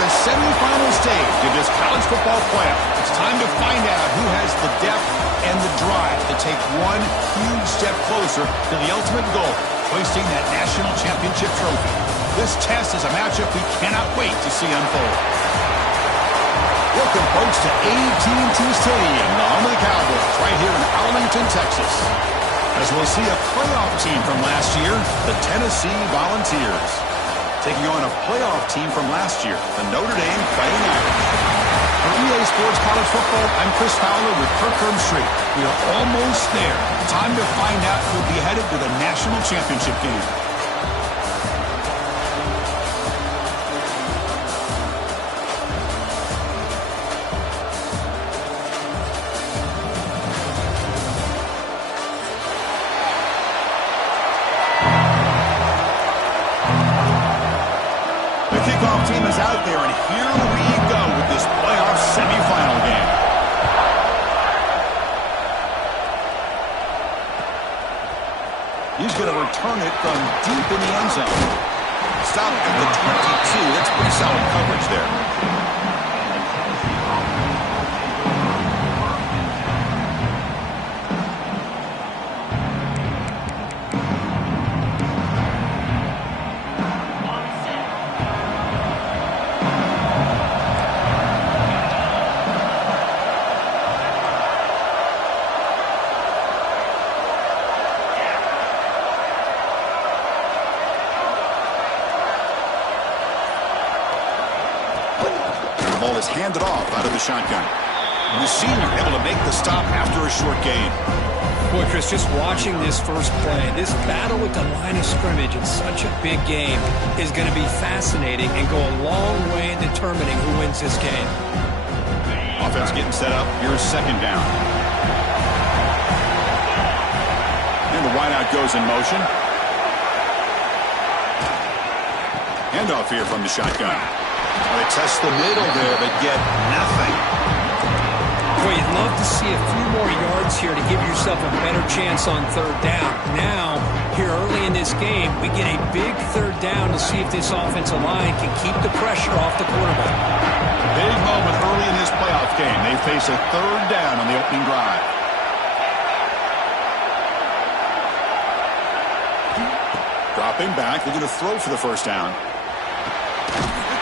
the semifinal stage of this college football playoff. It's time to find out who has the depth and the drive to take one huge step closer to the ultimate goal, hoisting that national championship trophy. This test is a matchup we cannot wait to see unfold. Welcome, folks, to AT&T Stadium, the home of the Cowboys, right here in Arlington, Texas. As we'll see a playoff team from last year, the Tennessee Volunteers, taking on a playoff team from last year, the Notre Dame Fighting Irish. For EA Sports College Football, I'm Chris Fowler with Kirk Herbstreit. We are almost there. Time to find out who will be headed to the national championship game. Team is out there, and here we go with this playoff semifinal game. He's going to return it from deep in the end zone. Stop at the 22. That's pretty solid coverage there. Ball is handed off out of the shotgun. The senior able to make the stop after a short gain. Boy, Chris, just watching this first play, this battle with the line of scrimmage in such a big game is going to be fascinating and go a long way in determining who wins this game. Offense getting set up. Here's second down. And the wideout goes in motion. Handoff here from the shotgun. They test the middle there, but get nothing. Boy, you'd love to see a few more yards here to give yourself a better chance on third down. Now, here early in this game, we get a big third down to see if this offensive line can keep the pressure off the quarterback. Big moment early in this playoff game. They face a third down on the opening drive. Dropping back, they're going to throw for the first down.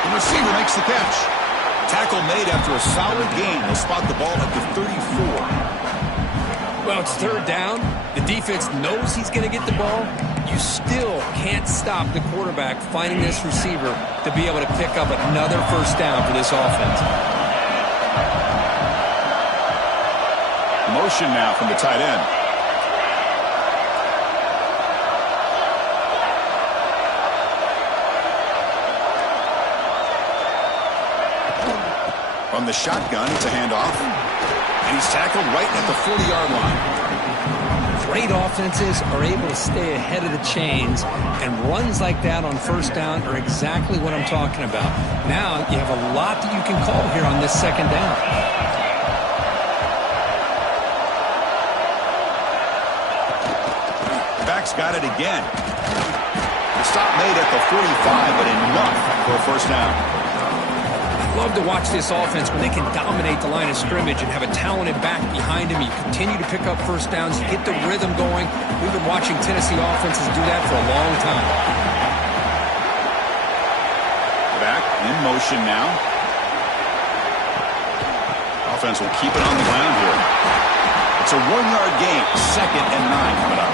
The receiver makes the catch. Tackle made after a solid gain. They'll spot the ball at the 34. Well, it's third down. The defense knows he's going to get the ball. You still can't stop the quarterback finding this receiver to be able to pick up another first down for this offense. Motion now from the tight end. From the shotgun, it's a handoff. And he's tackled right at the 40-yard line. Great offenses are able to stay ahead of the chains, and runs like that on first down are exactly what I'm talking about. Now you have a lot that you can call here on this second down. Back's got it again. The stop made at the 45, but enough for a first down. Love to watch this offense when they can dominate the line of scrimmage and have a talented back behind him. You continue to pick up first downs, you get the rhythm going. We've been watching Tennessee offenses do that for a long time. Back in motion now. Offense will keep it on the ground here. It's a 1-yard gain. 2nd and 9 coming up.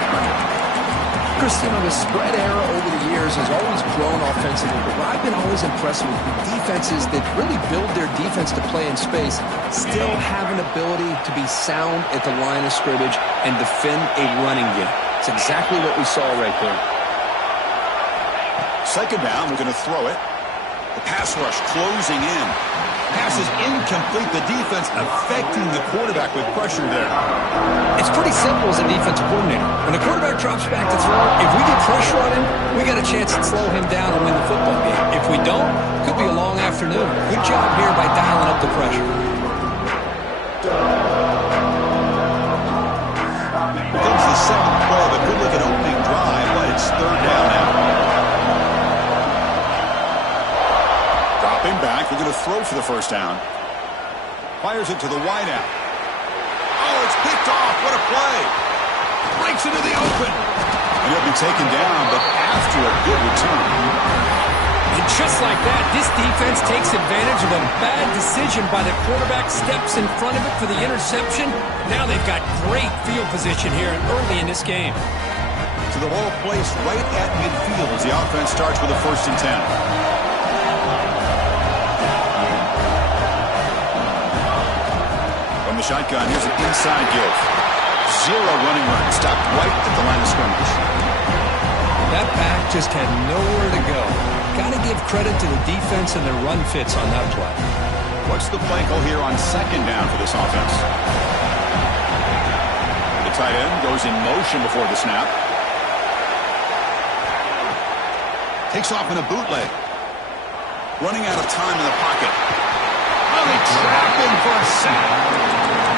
Chris, the spread era over the years has always grown offensively, but what I've been always impressed with defenses that really build their defense to play in space still have an ability to be sound at the line of scrimmage and defend a running game. It's exactly what we saw right there. Second down, we're going to throw it. The pass rush closing in. Pass is incomplete. The defense affecting the quarterback with pressure there. It's pretty simple as a defensive coordinator. When the quarterback drops back to throw, if we get pressure on him, we got a chance to slow him down and win the football game. If we don't, it could be a long afternoon. Good job here by dialing up the pressure. Here comes the second play of a good-looking opening drive, but it's third down now. Dropping back, they're going to throw for the first down. Fires it to the wideout. Oh, it's picked off. What a play. Breaks into the open. And he'll be taken down, but after a good return. And just like that, this defense takes advantage of a bad decision by the quarterback, steps in front of it for the interception. Now they've got great field position here early in this game. So the ball placed right at midfield as the offense starts with a 1st and 10. From the shotgun, here's an inside give. 0 running room, stopped right at the line of scrimmage. That back just had nowhere to go. Got to give credit to the defense and their run fits on that play. What's the play call here on 2nd down for this offense? The tight end goes in motion before the snap. Takes off in a bootleg. Running out of time in the pocket. Oh, they trap him for a sack.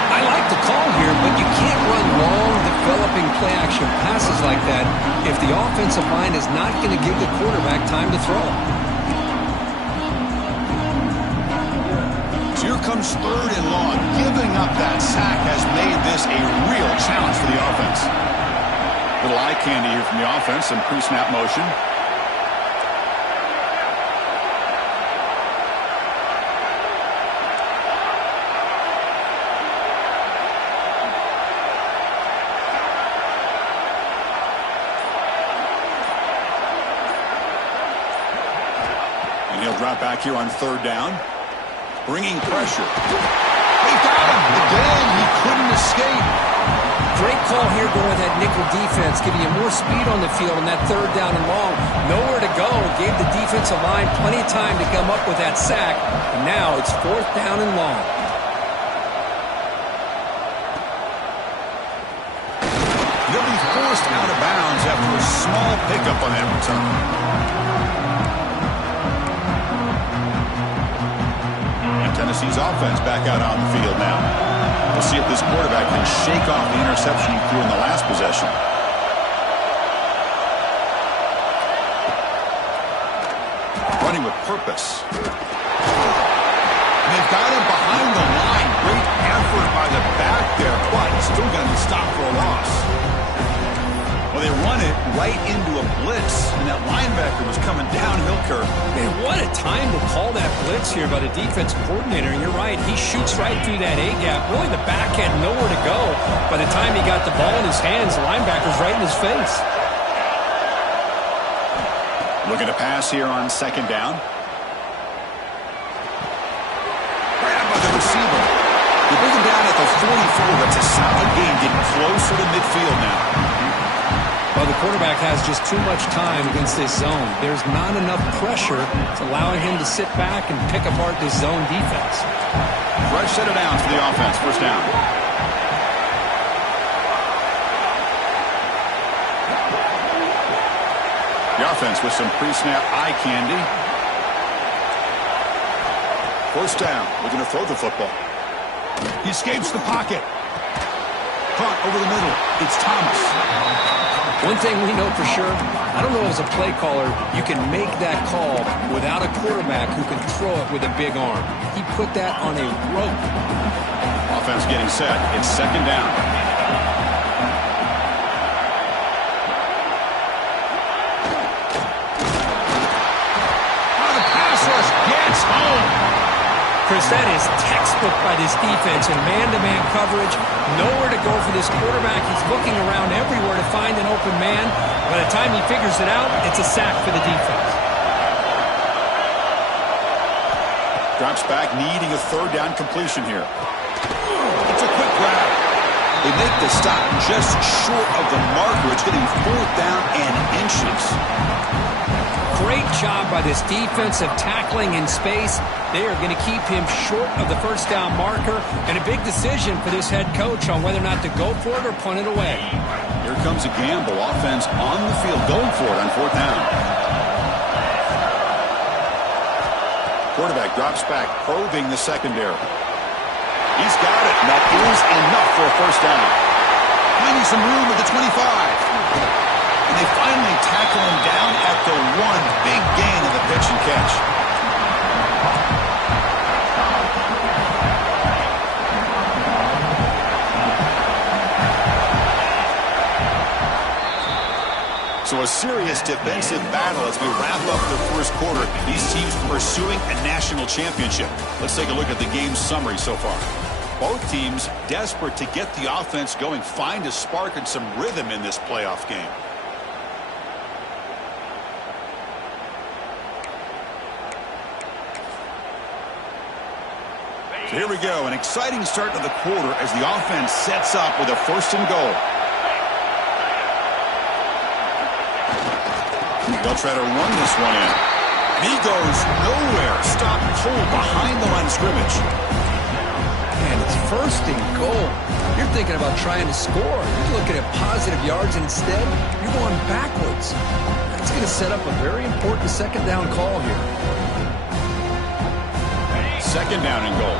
I like the call here, but you can't run long, developing play-action passes like that if the offensive line is not going to give the quarterback time to throw. So here comes 3rd and long. Giving up that sack has made this a real challenge for the offense. Little eye candy here from the offense, some pre-snap motion. He'll drop back here on 3rd down. Bringing pressure. They got him. Again, he couldn't escape. Great call here going with that nickel defense, giving you more speed on the field on that 3rd down and long. Nowhere to go. Gave the defensive line plenty of time to come up with that sack. And now it's 4th down and long. They'll be forced out of bounds after a small pickup on that return. Tennessee's offense back out on the field now. We'll see if this quarterback can shake off the interception he threw in the last possession. Running with purpose. And they've got him behind the line. Great effort by the back there, but still going to be stopped for a loss. Well, they run it right into a blitz, and that linebacker was coming downhill, Kirk. Man, what a time to call that blitz here by the defense coordinator. And you're right, he shoots right through that A-gap. Really, the back had nowhere to go. By the time he got the ball in his hands, the linebacker's right in his face. Looking to pass here on 2nd down. Grabbed by the receiver. They bring him down at the 44. That's a solid gain, getting closer to midfield now. Well, the quarterback has just too much time against this zone. There's not enough pressure. It's allowing him to sit back and pick apart this zone defense. Fresh set of downs for the offense. 1st down. The offense with some pre-snap eye candy. 1st down. Looking to throw the football. He escapes the pocket. Caught over the middle. It's Thomas. One thing we know for sure, I don't know as a play caller, you can make that call without a quarterback who can throw it with a big arm. He put that on a rope. Offense getting set. It's 2nd down. Oh, the pass rush gets home. Chris, that is textbook by this defense in man-to-man coverage. Nowhere to go for this quarterback. He's looking around everywhere to find an open man. By the time he figures it out, it's a sack for the defense. Drops back, needing a 3rd down completion here. It's a quick grab. They make the stop just short of the marker. It's going to be 4th down and inches. Great job by this defensive tackling in space. They are going to keep him short of the 1st down marker, and a big decision for this head coach on whether or not to go for it or punt it away. Here comes a gamble. Offense on the field going for it on 4th down. Quarterback drops back, probing the secondary. He's got it, and that is enough for a 1st down. Finding some room at the 25. And they finally tackle him down at the 1. Big gain of the pitch and catch. So a serious defensive battle as we wrap up the first quarter. These teams pursuing a national championship. Let's take a look at the game summary so far. Both teams desperate to get the offense going, find a spark and some rhythm in this playoff game. So here we go, an exciting start to the quarter as the offense sets up with a 1st and goal. They'll try to run this one in. And he goes nowhere. Stopped cold behind the line of scrimmage. And it's 1st and goal. You're thinking about trying to score. You're looking at positive yards, and instead, you're going backwards. That's going to set up a very important 2nd down call here. 2nd down and goal.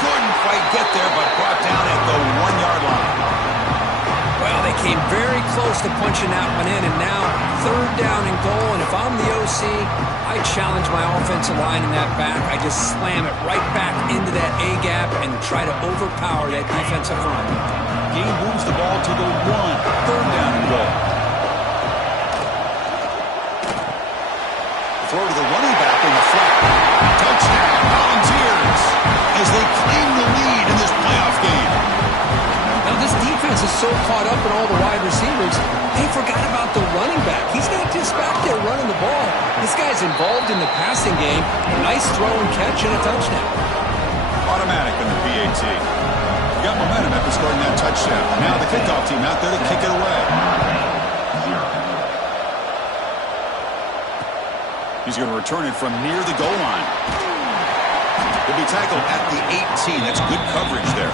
Couldn't quite get there, but brought down at the 1-yard line. Well, they came very close to punching that one in, and now 3rd down and goal. And if I'm the OC, I challenge my offensive line in that back. I just slam it right back into that A-gap and try to overpower that defensive front. He moves the ball to the 1. 3rd down and goal. Throw to the running back in the flat. Touchdown, Volunteers, as they claim the lead in this playoff game. Now this defense is so caught up in all the wide receivers, they forgot about the running back. He's not just back there running the ball. This guy's involved in the passing game. Nice throw and catch and a touchdown. Automatic in the PAT. Got momentum after scoring that touchdown. Now the kickoff team out there to kick it away. He's going to return it from near the goal line. He'll be tackled at the 18. That's good coverage there.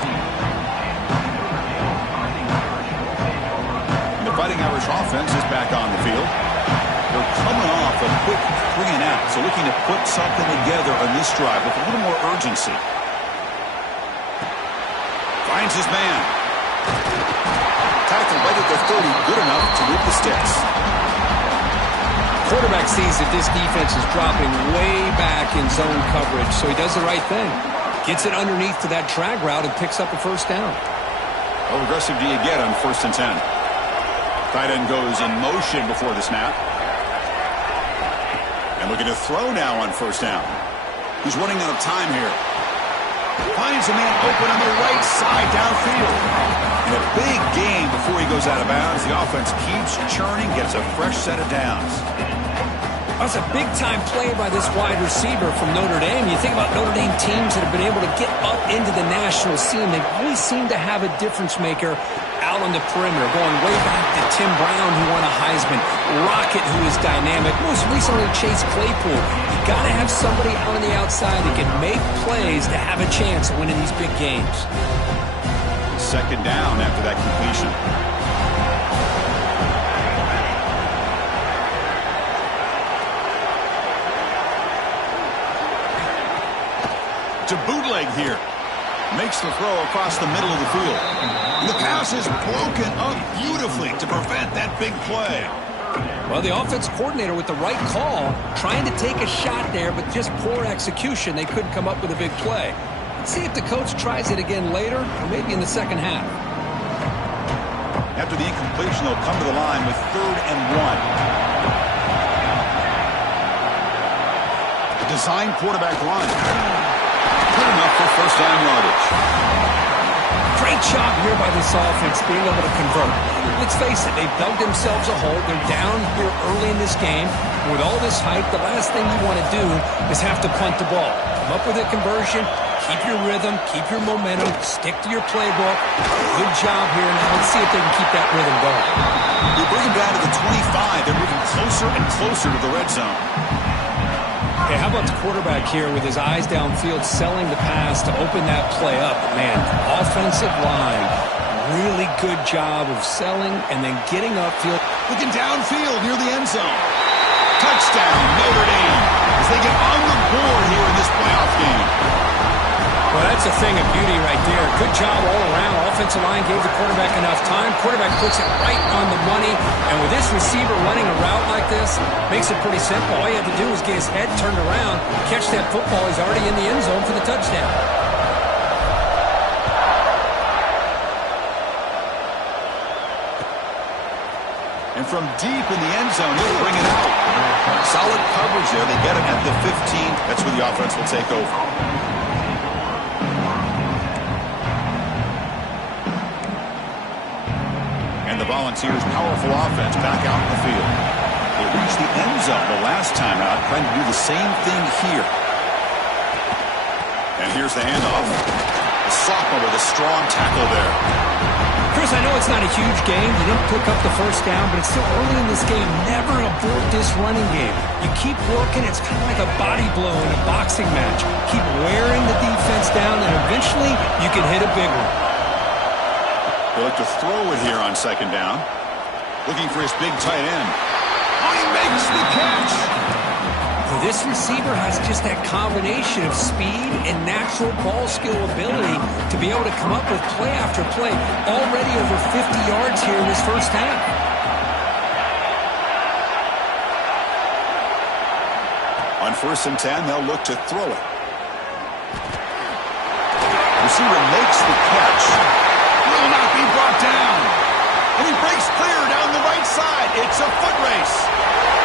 And the Fighting Irish offense is back on the field. They're coming off a quick 3 and out, so looking to put something together on this drive with a little more urgency. Finds his man. Tackled right at the 30. Good enough to move the sticks. Quarterback sees that this defense is dropping way back in zone coverage, so he does the right thing. Gets it underneath to that drag route and picks up a 1st down. How aggressive do you get on 1st and 10? Tight end goes in motion before the snap. And looking to throw now on 1st down. He's running out of time here. Finds a man open on the right side downfield. In a big game before he goes out of bounds, the offense keeps churning, gets a fresh set of downs. That's a big-time play by this wide receiver from Notre Dame. You think about Notre Dame teams that have been able to get up into the national scene. They really seem to have a difference maker out on the perimeter, going way back to Tim Brown, who won a Heisman, Rocket, who is dynamic, most recently Chase Claypool. You got to have somebody out on the outside that can make plays to have a chance of winning these big games. 2nd down after that completion. To bootleg here. Makes the throw across the middle of the field. And the pass is broken up beautifully to prevent that big play. Well, the offense coordinator with the right call, trying to take a shot there, but just poor execution. They couldn't come up with a big play. Let's see if the coach tries it again later, or maybe in the 2nd half. After the incompletion, they'll come to the line with 3rd and 1. Design quarterback run. Good enough for 1st down yardage. Great job here by this offense being able to convert. Let's face it, they've dug themselves a hole. They're down here early in this game. With all this hype, the last thing you want to do is have to punt the ball. Come up with a conversion, keep your rhythm, keep your momentum, stick to your playbook. Good job here. Now let's see if they can keep that rhythm going. We bring them down to the 25. They're moving closer and closer to the red zone. Hey, how about the quarterback here with his eyes downfield, selling the pass to open that play up? Man, offensive line, really good job of selling and then getting upfield. Looking downfield near the end zone. Touchdown, Notre Dame, as they get on the board here in this playoff game. Well, that's a thing of beauty right there. Good job all around. Offensive line gave the quarterback enough time. Quarterback puts it right on the money. And with this receiver running a route like this, makes it pretty simple. All you have to do is get his head turned around, catch that football. He's already in the end zone for the touchdown. And from deep in the end zone, he'll bring it out. Solid coverage there. They get it at the 15. That's where the offense will take over. And the Volunteers' powerful offense back out in the field. They reached the end zone the last time out, trying to do the same thing here. And here's the handoff. The sophomore with a strong tackle there. Chris, I know it's not a huge game. You didn't pick up the first down, but it's still early in this game. Never abort this running game. You keep working. It's kind of like a body blow in a boxing match. Keep wearing the defense down, and eventually you can hit a big one. They look to throw it here on second down. Looking for his big tight end. Oh, he makes the catch. Well, this receiver has just that combination of speed and natural ball skill ability to be able to come up with play after play. Already over 50 yards here in this first half. On 1st and 10, they'll look to throw it. Receiver makes the catch. Will not be brought down. And he breaks clear down the right side. It's a foot race.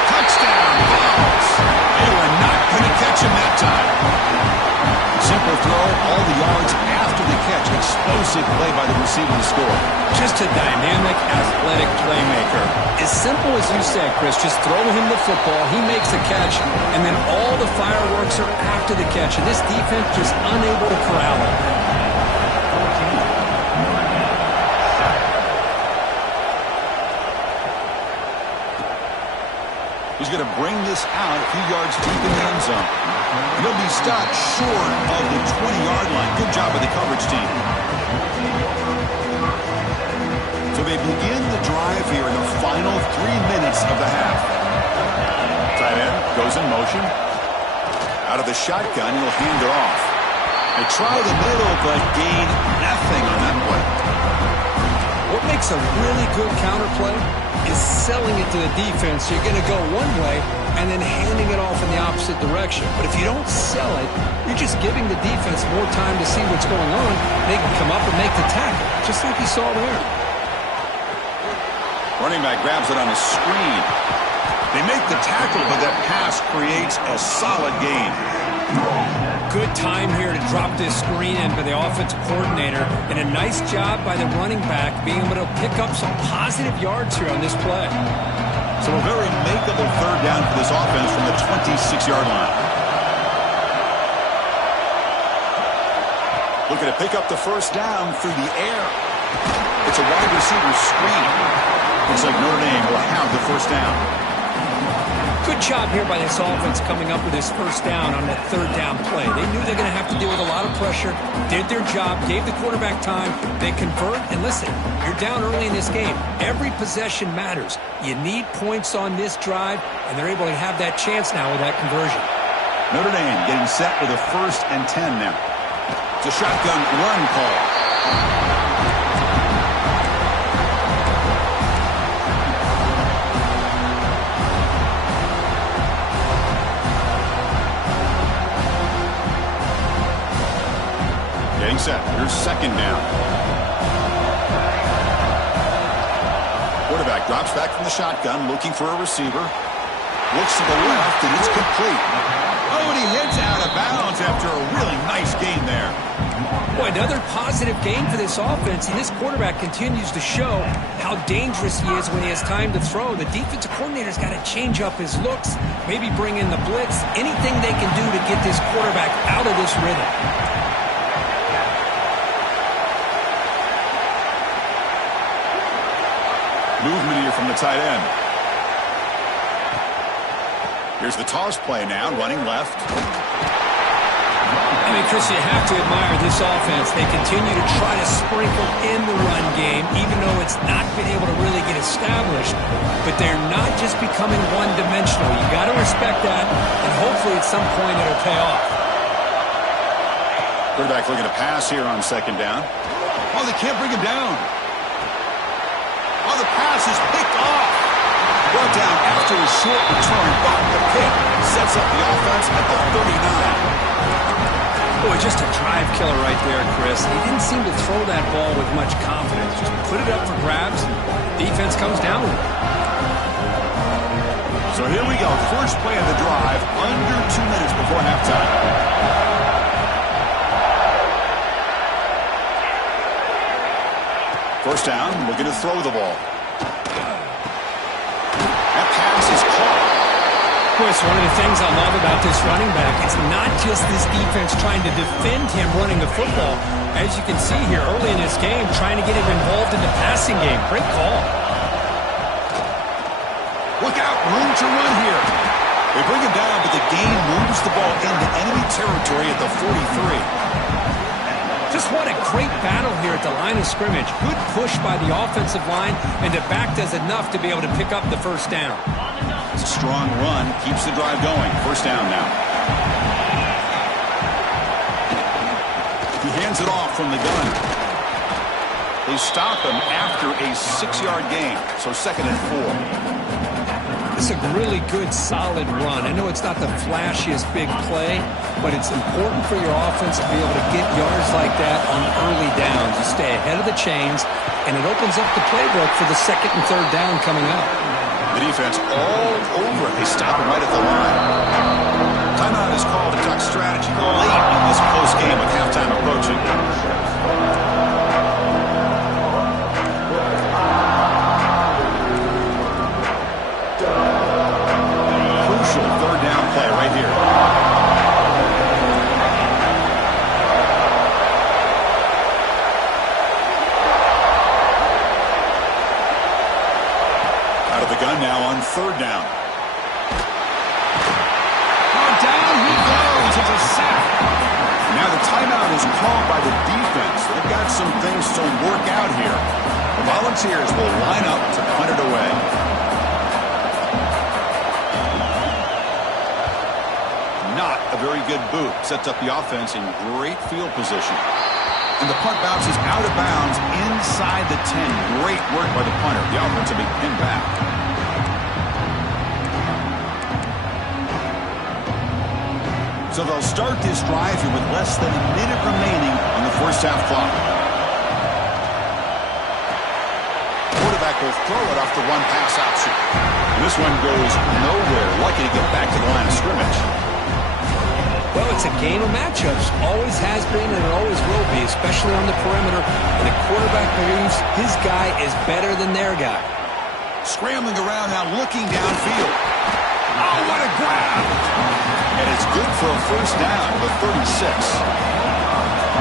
Touchdown, Vols. They were not going to catch him that time. Simple throw, all the yards after the catch. Explosive play by the receiver to score. Just a dynamic, athletic playmaker. As simple as you said, Chris, just throw him the football, he makes the catch, and then all the fireworks are after the catch. And this defense just unable to corral him. He's going to bring this out a few yards deep in the end zone. He'll be stopped short of the 20-yard line. Good job by the coverage team. So they begin the drive here in the final 3 minutes of the half. Tight end goes in motion. Out of the shotgun, he'll hand it off. They try the middle, but gain nothing on that play. What makes a really good counterplay is selling it to the defense. You're going to go one way and then handing it off in the opposite direction. But if you don't sell it, you're just giving the defense more time to see what's going on. They can come up and make the tackle, just like you saw there. Running back grabs it on a screen. They make the tackle, but that pass creates a solid gain. Good time here to drop this screen in by the offensive coordinator, and a nice job by the running back being able to pick up some positive yards here on this play. So a very makeable third down for this offense from the 26-yard line. Looking to pick up the first down through the air. It's a wide receiver screen. Looks like Notre Dame will have the first down. Good job here by this offense coming up with this first down on that third down play. They knew they're going to have to deal with a lot of pressure, did their job, gave the quarterback time, they convert, and listen, you're down early in this game. Every possession matters. You need points on this drive, and they're able to have that chance now with that conversion. Notre Dame getting set with a 1st and 10 now. It's a shotgun run call. Getting set. Here's 2nd down. Quarterback drops back from the shotgun, looking for a receiver. Looks to the left, and it's complete. Oh, and he heads out of bounds after a really nice gain there. Boy, another positive gain for this offense, and this quarterback continues to show how dangerous he is when he has time to throw. The defensive coordinator's got to change up his looks, maybe bring in the blitz, anything they can do to get this quarterback out of this rhythm. Movement here from the tight end. Here's the toss play now, running left. I mean, Chris, you have to admire this offense. They continue to try to sprinkle in the run game, even though it's not been able to really get established. But they're not just becoming one-dimensional. You got to respect that, and hopefully at some point it'll pay off. Quarterback looking to pass here on second down. Oh, they can't bring him down. Oh, the pass is picked off. Brought down after a short return, but the pick sets up the offense at the 39. Boy, just a drive killer right there, Chris. He didn't seem to throw that ball with much confidence. Just put it up for grabs, and defense comes down with it. So here we go. First play of the drive, under 2 minutes before halftime. First down, looking to throw the ball. That pass is caught. Boy, it's one of the things I love about this running back. It's not just this defense trying to defend him running the football. As you can see here early in this game, trying to get him involved in the passing game. Great call. Look out, room to run here. They bring him down, but the gain moves the ball into enemy territory at the 43. Just what a great battle here at the line of scrimmage. Good push by the offensive line, and the back does enough to be able to pick up the first down. It's a strong run. Keeps the drive going. First down now. He hands it off from the gun. They stop him after a 6-yard gain. So second and 4. It's a really good, solid run. I know it's not the flashiest big play, but it's important for your offense to be able to get yards like that on early downs. You stay ahead of the chains, and it opens up the playbook for the second and third down coming up. The defense all over it. They stop him right at the line. Timeout is called to talk strategy late in this close game with halftime approaching. Now on third down. Oh, down he goes. It's a sack. Now the timeout is called by the defense. They've got some things to work out here. The Volunteers will line up to punt it away. Not a very good boot. Sets up the offense in great field position. And the punt bounces out of bounds inside the 10. Great work by the punter. The offense will be pinned back. So they'll start this drive here with less than a minute remaining on the first half clock. Quarterback will throw it off the one pass option. And this one goes nowhere. Lucky to get back to the line of scrimmage. Well, it's a game of matchups. Always has been and it always will be, especially on the perimeter. And the quarterback believes his guy is better than their guy. Scrambling around now, looking downfield. Oh, what a grab! And it's good for a first down at the 36.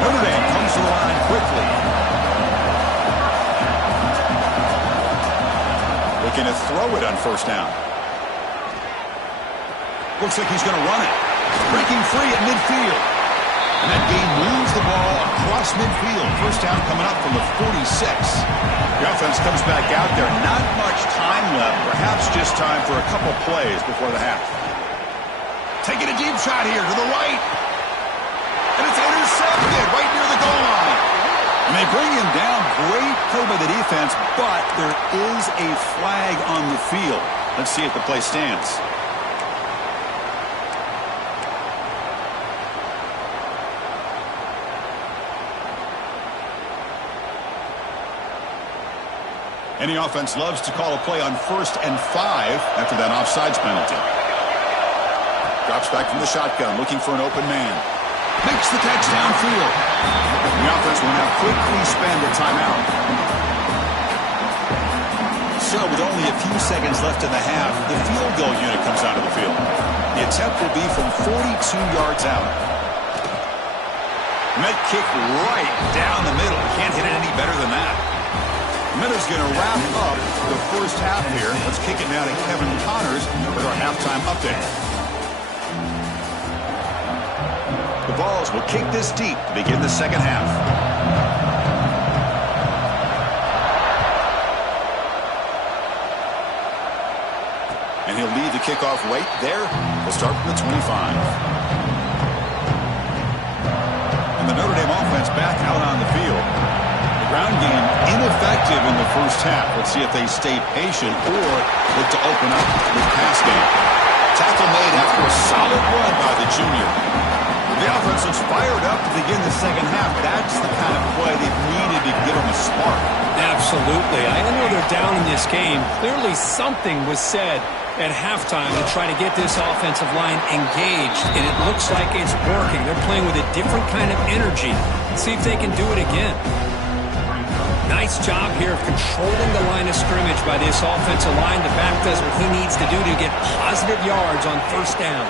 Notre Dame comes to the line quickly. Looking to throw it on first down. Looks like he's going to run it. Breaking free at midfield. And that gain moves the ball across midfield. First down coming up from the 46. The offense comes back out there. Not much time left. Perhaps just time for a couple plays before the half. Taking a deep shot here to the right. And it's intercepted right near the goal line. And they bring him down. Great play by the defense, but there is a flag on the field. Let's see if the play stands. Any offense loves to call a play on 1st and 5 after that offsides penalty. Drops back from the shotgun, looking for an open man. Makes the catch downfield. The offense will now quickly spend a timeout. So with only a few seconds left in the half, the field goal unit comes out of the field. The attempt will be from 42 yards out. Met kick right down the middle. Can't hit it any better than that. Miller's going to wrap up the first half here. Let's kick it now to Kevin Connors with our halftime update. The Vols will kick this deep to begin the second half. And he'll lead the kickoff right there. We'll start from the 25. And the Notre offense back out on the field. The ground game ineffective in the first half. Let's see if they stay patient or look to open up with pass game. Tackle made after a solid run by the junior. The offense looks fired up to begin the second half. That's the kind of play they've needed to give them a spark. Absolutely. I know they're down in this game. Clearly something was said at halftime to try to get this offensive line engaged, and it looks like it's working. They're playing with a different kind of energy. Let's see if they can do it again. Nice job here of controlling the line of scrimmage by this offensive line. The back does what he needs to do to get positive yards on first down.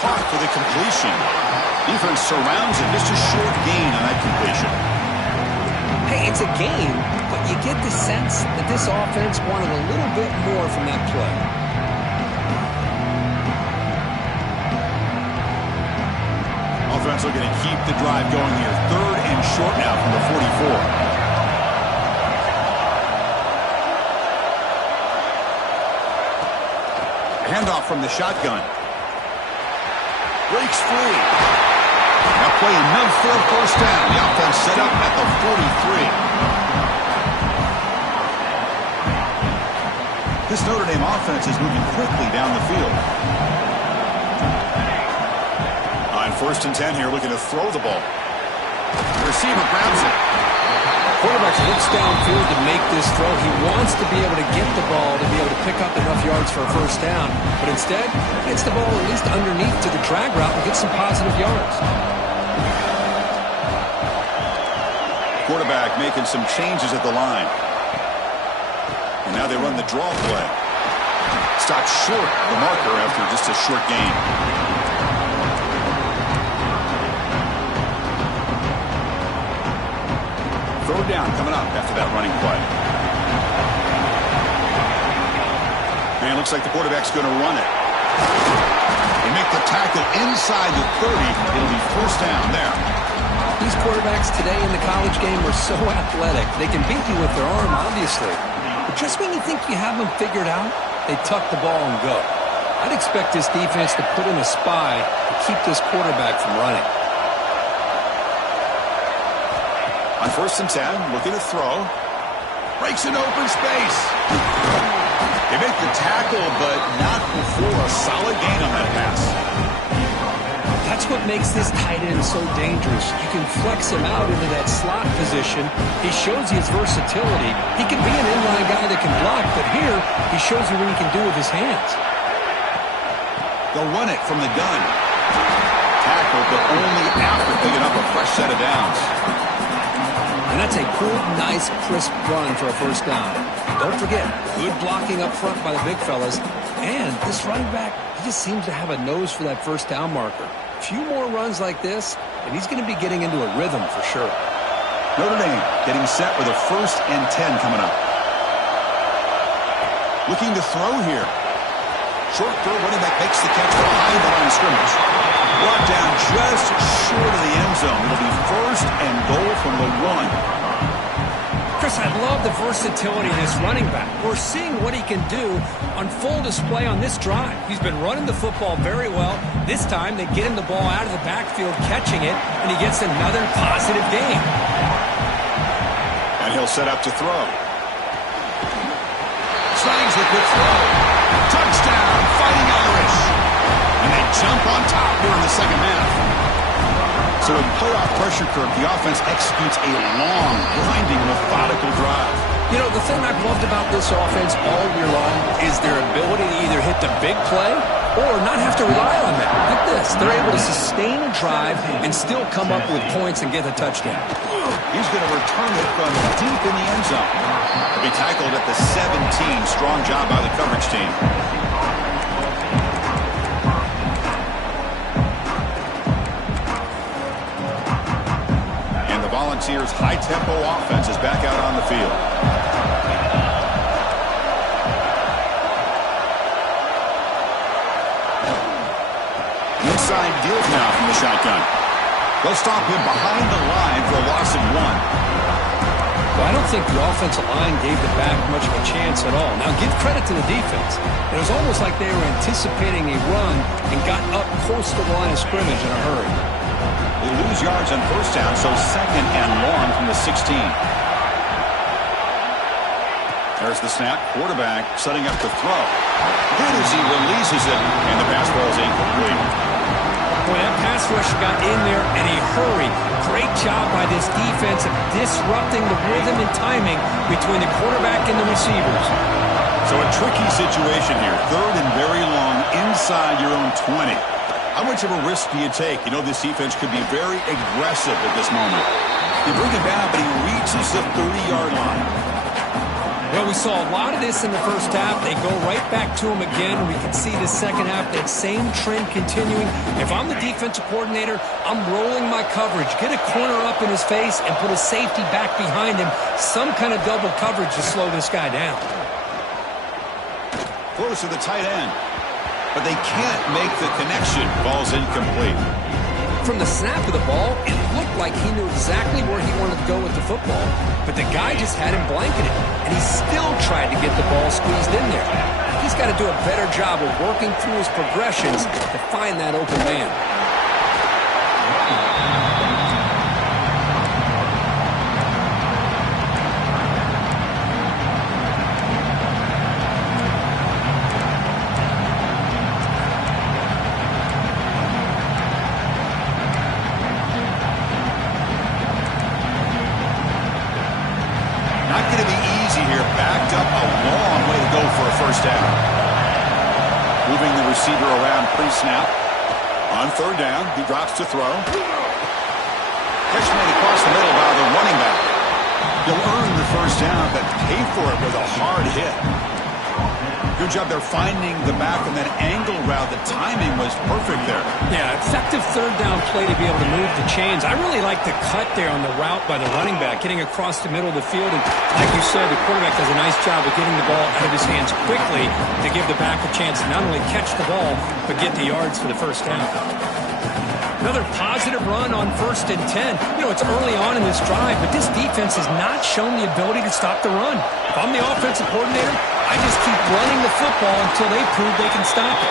Clock for the completion. Defense surrounds it. Just a short gain on that completion. Hey, it's a game, but you get the sense that this offense wanted a little bit more from that play. Offense looking to keep the drive going here. 3rd and short now from the 44. Handoff from the shotgun. Breaks free. Now play enough for a first down. The offense set up at the 43. This Notre Dame offense is moving quickly down the field. On 1st and 10 here, looking to throw the ball. The receiver grabs it. Quarterback looks downfield to make this throw. He wants to be able to get the ball to be able to pick up enough yards for a first down. But instead, he gets the ball at least underneath to the drag route and gets some positive yards. Quarterback making some changes at the line. And now they run the draw play. Stopped short the marker after just a short gain. Third down coming up after that running play. And it looks like the quarterback's going to run it. They make the tackle inside the 30. It'll be first down there. These quarterbacks today in the college game are so athletic. They can beat you with their arm, obviously. But just when you think you have them figured out, they tuck the ball and go. I'd expect this defense to put in a spy to keep this quarterback from running. On 1st and 10, looking to throw. Breaks an open space. They make the tackle, but not before a solid gain on that pass. That's what makes this tight end so dangerous. You can flex him out into that slot position. He shows you his versatility. He can be an inline guy that can block, but here he shows you what he can do with his hands. They'll run it from the gun. Tackle, but only after picking up a fresh set of downs. And that's a good, nice, crisp run for a first down. Don't forget, good blocking up front by the big fellas. And this running back, he just seems to have a nose for that first down marker. A few more runs like this, and he's going to be getting into a rhythm for sure. Notre Dame getting set with a 1st and 10 coming up. Looking to throw here. Short throw, running back makes the catch behind the line of scrimmage. Brought down just short of the end zone. It'll be 1st and goal from the 1. Chris, I love the versatility of this running back. We're seeing what he can do on full display on this drive. He's been running the football very well. This time, they get him the ball out of the backfield, catching it, and he gets another positive gain. And he'll set up to throw. Slangs the quick throw. Touchdown, Fighting Irish. And they jump on top here in the second half. So in playoff pressure curve, the offense executes a long, grinding, methodical drive. You know, the thing I've loved about this offense all year long is their ability to either hit the big play or not have to rely on that. Like this. They're able to sustain a drive and still come up with points and get a touchdown. He's going to return it from deep in the end zone. He'll be tackled at the 17. Strong job by the coverage team. Volunteers' high-tempo offense is back out on the field. Inside deals now from the shotgun. They'll stop him behind the line for a loss of 1. Well, I don't think the offensive line gave the back much of a chance at all. Now, give credit to the defense. It was almost like they were anticipating a run and got up close to the line of scrimmage in a hurry. They lose yards on first down, so second and long from the 16. There's the snap. Quarterback setting up to throw. Good as he releases it, and the pass ball is incomplete. Boy, that pass rush got in there in a hurry. Great job by this defense of disrupting the rhythm and timing between the quarterback and the receivers. So a tricky situation here. Third and very long inside your own 20. How much of a risk do you take? You know this defense could be very aggressive at this moment. You bring him down, but he reaches the 30-yard line. Well, we saw a lot of this in the first half. They go right back to him again. We can see the second half, that same trend continuing. If I'm the defensive coordinator, I'm rolling my coverage. Get a corner up in his face and put a safety back behind him. Some kind of double coverage to slow this guy down. Close to the tight end. But they can't make the connection. Ball's incomplete. From the snap of the ball, it looked like he knew exactly where he wanted to go with the football. But the guy just had him blanketed, and he still tried to get the ball squeezed in there. He's got to do a better job of working through his progressions to find that open man. Receiver around pre-snap. On third down, he drops to throw. Catch made across the middle by the running back. He'll earn the first down, but pay for it with a hard hit. Good job there finding the back on that angle route. The timing was perfect there. Yeah, effective third down play to be able to move the chains. I really like the cut there on the route by the running back, getting across the middle of the field. And like you said, the quarterback does a nice job of getting the ball out of his hands quickly to give the back a chance to not only catch the ball, but get the yards for the first down. Another positive run on 1st and 10. You know, it's early on in this drive, but this defense has not shown the ability to stop the run. If I'm the offensive coordinator, I just keep running the football until they prove they can stop it.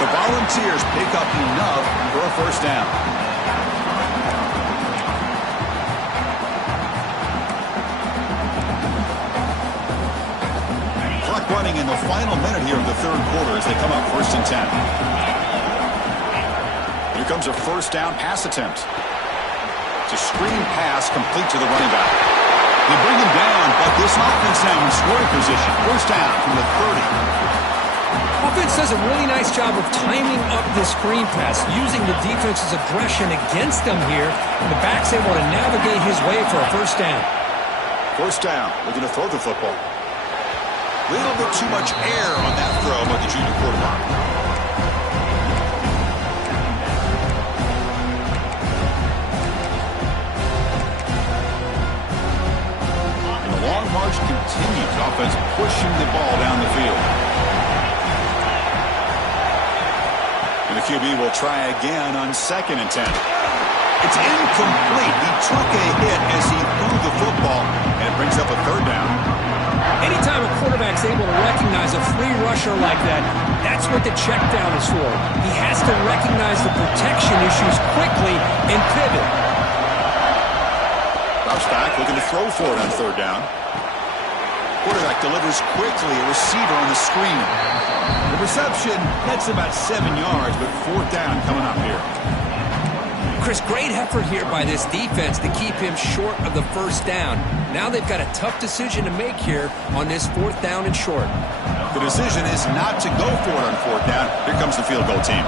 The Volunteers pick up enough for a first down. Clock running in the final minute here of the third quarter as they come up 1st and 10. Here comes a first down pass attempt. It's a screen pass complete to the running back. They bring him down, but this offense now in scoring position. First down from the 30. Offense does a really nice job of timing up the screen pass, using the defense's aggression against them here, and the back's able to navigate his way for a first down. First down. We're going to throw the football. Little bit too much air on that throw by the junior quarterback. Long march continues. Offense pushing the ball down the field. And the QB will try again on 2nd and 10. It's incomplete. He took a hit as he threw the football, and it brings up a third down. Anytime a quarterback's able to recognize a free rusher like that, that's what the check down is for. He has to recognize the protection issues quickly and pivot. Drops back, looking to throw for it on third down. Quarterback delivers quickly, a receiver on the screen. The reception, that's about 7 yards, but fourth down coming up here. Chris, great effort here by this defense to keep him short of the first down. Now they've got a tough decision to make here on this 4th down and short. The decision is not to go for it on 4th down. Here comes the field goal team.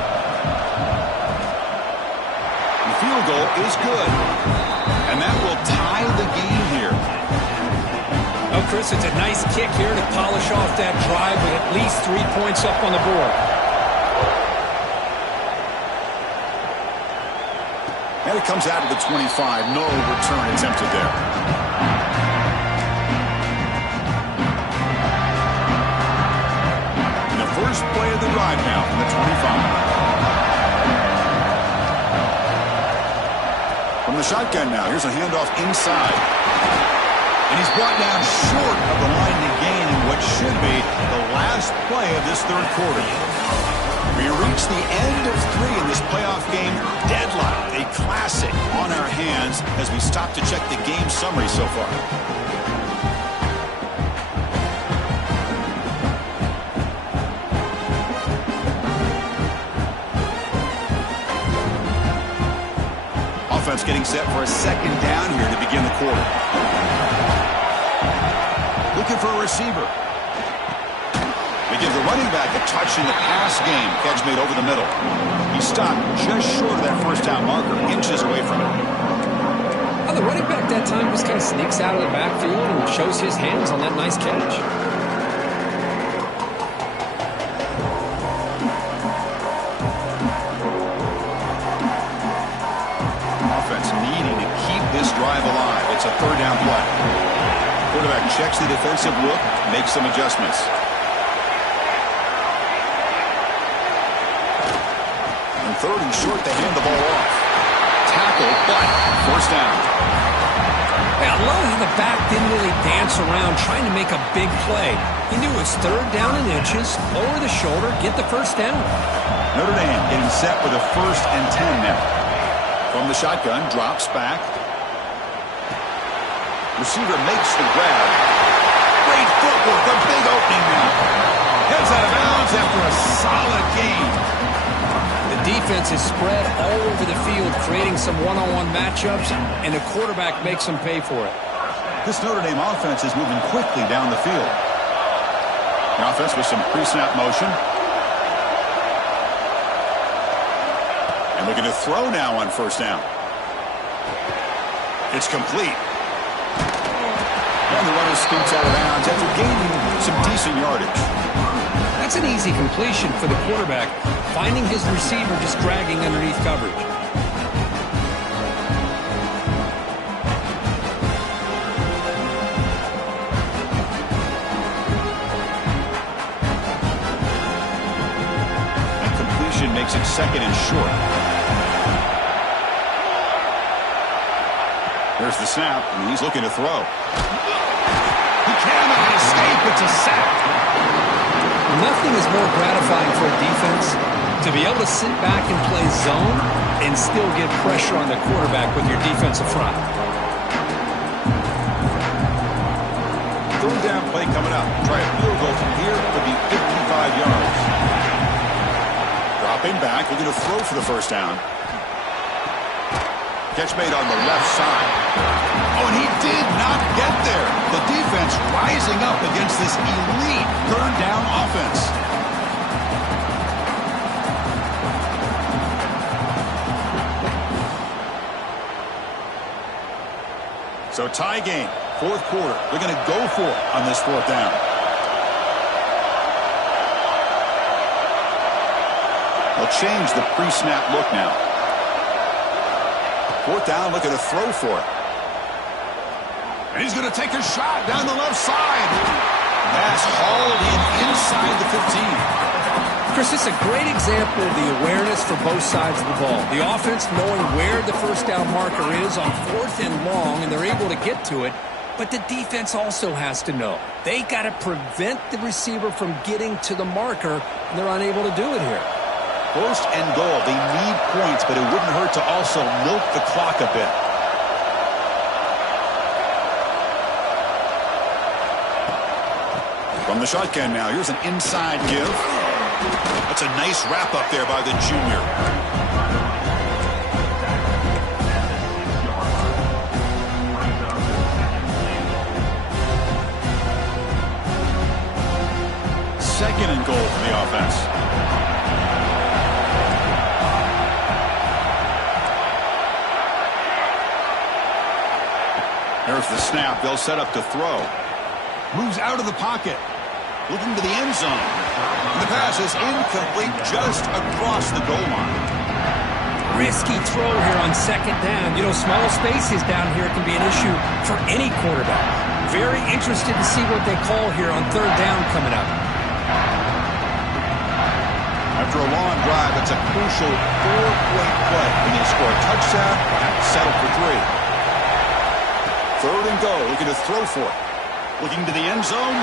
The field goal is good. And that will tie the game here. Oh, Chris, it's a nice kick here to polish off that drive with at least 3 points up on the board. And it comes out of the 25. No return attempted there. And the first play of the drive now from the 25. From the shotgun now. Here's a handoff inside. And he's brought down short of the line to gain in what should be the last play of this third quarter. We reach the end of 3 in this playoff game. Deadlocked, a classic on our hands as we stop to check the game summary so far. Offense getting set for a second down here to begin the quarter. Looking for a receiver. They give the running back a touch in the pass game. Catch made over the middle. He stopped just short of that first down marker, inches away from it. Well, the running back that time just kind of sneaks out of the backfield and shows his hands on that nice catch. Offense needing to keep this drive alive. It's a third down play. Quarterback checks the defensive look, makes some adjustments. And third and short, they hand the ball off. Tackle, but first down. Hey, I love how the back didn't really dance around trying to make a big play. He knew it was third down in inches, lower the shoulder, get the first down. Notre Dame getting set with a 1st and 10 now. From the shotgun, drops back. Receiver makes the grab. Great footwork, a big opening now. Heads out of bounds after a solid gain. The defense is spread all over the field, creating some one-on-one matchups, and the quarterback makes them pay for it. This Notre Dame offense is moving quickly down the field. The offense with some pre-snap motion. And looking to throw now on first down. It's complete. And the runner scoots out of bounds after gaining some decent yardage. That's an easy completion for the quarterback, finding his receiver just dragging underneath coverage. And completion makes it second and short. There's the snap, and he's looking to throw. He can't make an escape. It's a sack. Nothing is more gratifying for a defense to be able to sit back and play zone and still get pressure on the quarterback with your defensive front. Third down play coming up. Try a field goal from here. Could be 55 yards. Dropping back, looking to throw for the first down. Catch made on the left side. Oh, and he did not get there. The defense rising up against this elite third down offense. So tie game, fourth quarter. They're going to go for it on this fourth down. They'll change the pre-snap look now. Fourth down, looking to throw for it. And he's going to take a shot down the left side. Pass hauled in inside the 15. Chris, it's a great example of the awareness for both sides of the ball. The offense knowing where the first down marker is on 4th and long, and they're able to get to it. But the defense also has to know. They got to prevent the receiver from getting to the marker, and they're unable to do it here. 1st and goal. They need points, but it wouldn't hurt to also milk the clock a bit. From the shotgun now, here's an inside give. That's a nice wrap up there by the junior. Second and goal for the offense. There's the snap. They'll set up to throw. Moves out of the pocket. Looking to the end zone. And the pass is incomplete just across the goal line. Risky throw here on second down. You know, small spaces down here can be an issue for any quarterback. Very interested to see what they call here on third down coming up. After a long drive, it's a crucial 4-point play. They need to score a touchdown, settle for 3. Third and goal, looking to throw for it. Looking to the end zone.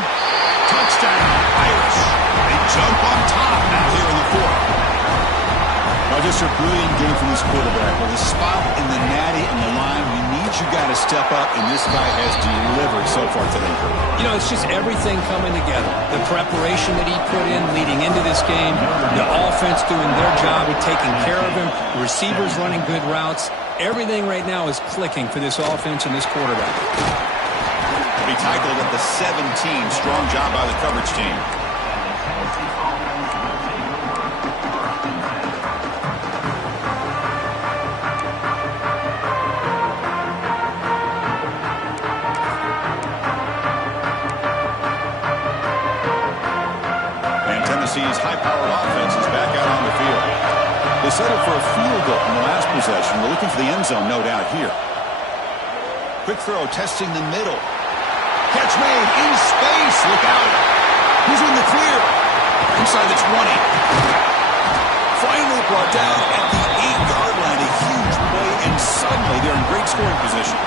Touchdown, Irish. They jump on top now here in the fourth. Now just a brilliant game from this quarterback. With a spot in the natty and the line, you need your guy to step up, and this guy has delivered so far today. You know, it's just everything coming together. The preparation that he put in leading into this game, the offense doing their job of taking care of him, receivers running good routes. Everything right now is clicking for this offense and this quarterback. To be tackled at the 17. Strong job by the coverage team. Tennessee's high-powered offense is back out on the field. They settled for a field goal in the last possession. They're looking for the end zone, no doubt, here. Quick throw, testing the middle. Catch made in space. Look out. He's in the clear. Inside the 20. Finally brought down at the 8-yard line. A huge play, and suddenly they're in great scoring position.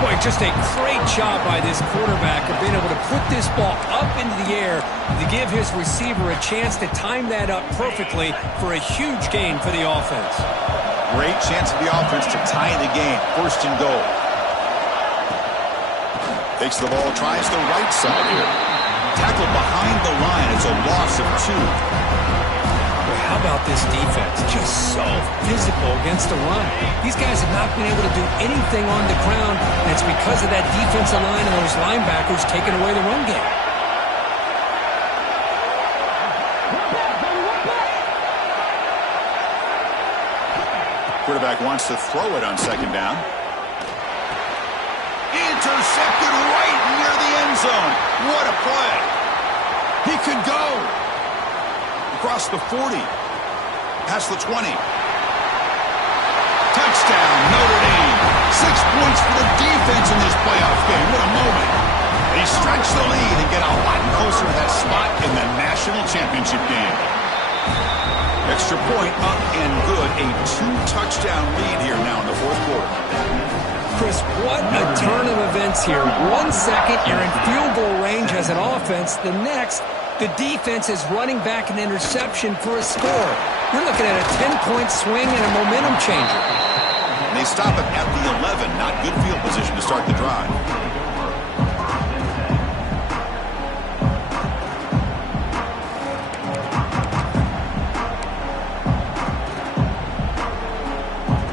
Boy, just a great job by this quarterback of being able to put this ball up into the air to give his receiver a chance to time that up perfectly for a huge gain for the offense. Great chance for the offense to tie the game. First and goal. Takes the ball, tries the right side here. Tackled behind the line. It's a loss of 2. How about this defense? Just so physical against the run. These guys have not been able to do anything on the ground, and it's because of that defensive line and those linebackers taking away the run game. Quarterback wants to throw it on second down. Intercepted right near the end zone. What a play. He could go. Across the 40. Past the 20. Touchdown, Notre Dame. 6 points for the defense in this playoff game. What a moment. They stretch the lead and get a lot closer to that spot in the national championship game. Extra point up and good. A 2-touchdown lead here now in the fourth quarter. Chris, what a turn of events here. 1 second, you're in field goal range as an offense. The next, the defense is running back an interception for a score. You're looking at a 10-point swing and a momentum changer. And they stop it at the 11. Not good field position to start the drive.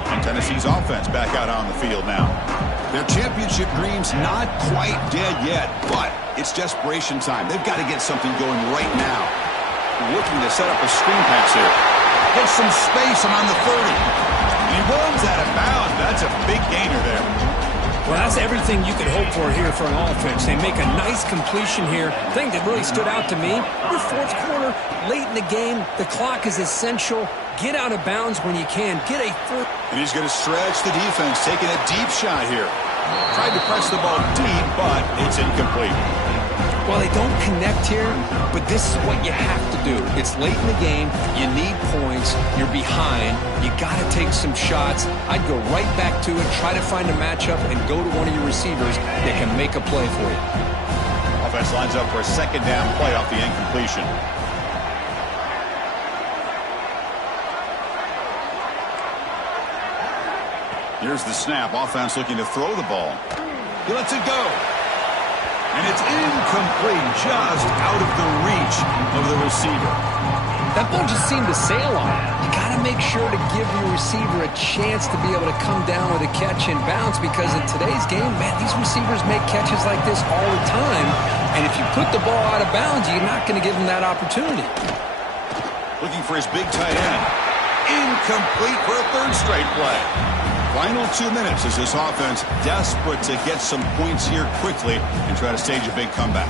And Tennessee's offense back out on the field now. Their championship dreams not quite dead yet, but it's desperation time. They've got to get something going right now. Looking to set up a screen pass here. Get some space and on the 30. He runs out of bounds. That's a big gainer there. Well, that's everything you could hope for here for an offense. They make a nice completion here. The thing that really stood out to me, your fourth quarter, late in the game, the clock is essential. Get out of bounds when you can. Get a foot. And he's going to stretch the defense, taking a deep shot here. Tried to press the ball deep, but it's incomplete. Well, they don't connect here, but this is what you have to do. It's late in the game. You need points. You're behind. You got to take some shots. I'd go right back to it, try to find a matchup, and go to one of your receivers that can make a play for you. Offense lines up for a second down play off the incompletion. Here's the snap. Offense looking to throw the ball. He lets it go. And it's incomplete, just out of the reach of the receiver. That ball just seemed to sail on it. You got to make sure to give your receiver a chance to be able to come down with a catch and bounce, because in today's game, man, these receivers make catches like this all the time. And if you put the ball out of bounds, you're not going to give them that opportunity. Looking for his big tight end. Incomplete for a third straight play. Final 2 minutes as this offense desperate to get some points here quickly and try to stage a big comeback.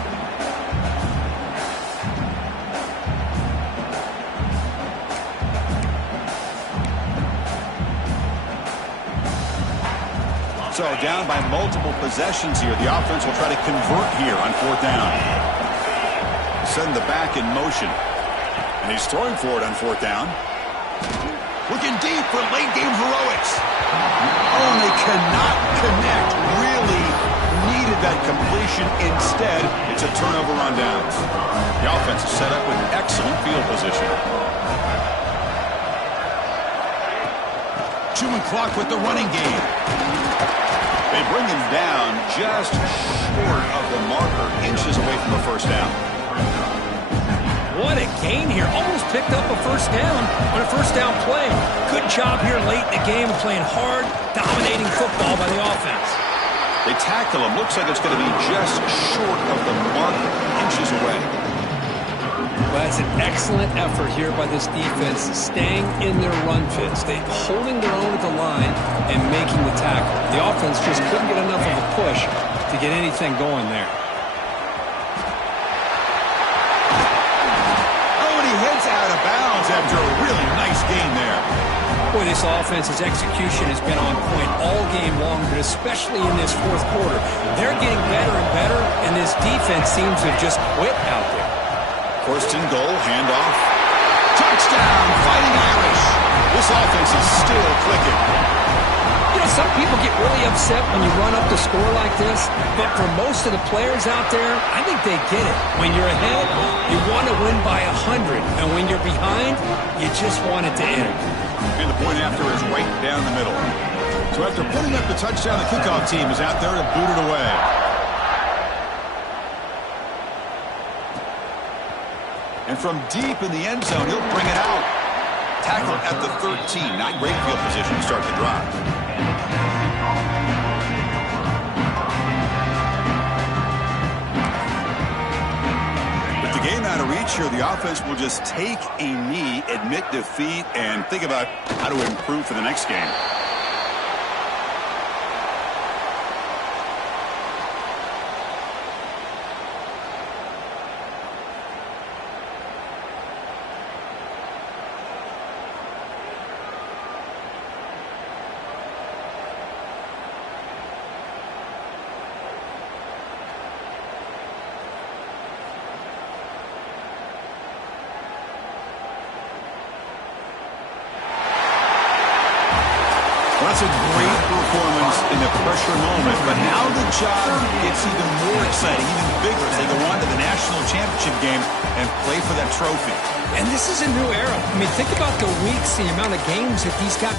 So down by multiple possessions here. The offense will try to convert here on fourth down. Send the back in motion. And he's throwing for it on fourth down. Looking deep for late game heroics. Oh, and they cannot connect. that completion. Instead, it's a turnover on downs. The offense is set up with excellent field position. Chewing clock with the running game. They bring him down just short of the marker, inches away from the first down. What a gain here. Almost picked up a first down on a first down play. Good job here late in the game, playing hard, dominating football by the offense. They tackle him. Looks like it's going to be just short of the marker, inches away. Well, that's an excellent effort here by this defense, staying in their run fits. They holding their own at the line and making the tackle. The offense just couldn't get enough of a push to get anything going there. Out of bounds after a really nice game there. Boy, this offense's execution has been on point all game long, but especially in this fourth quarter. They're getting better and better, and this defense seems to have just quit out there. First and goal, handoff. Touchdown, Fighting Irish. This offense is still clicking. You know, some people get really upset when you run up the score like this, but for most of the players out there, I think they get it. When you're ahead, you want to win by 100, and when you're behind, you just want it to end. And the point after is right down the middle. So after putting up the touchdown, the kickoff team is out there to boot it away. And from deep in the end zone, he'll bring it out. Tackle at the 13. Not great field position to start the drive. With the game out of reach here, the offense will just take a knee, admit defeat, and think about how to improve for the next game. That's a great performance in the pressure moment, but now the job gets even more exciting, even bigger as they go on to the national championship game and play for that trophy. And this is a new era. I mean, think about the weeks, the amount of games that these guys...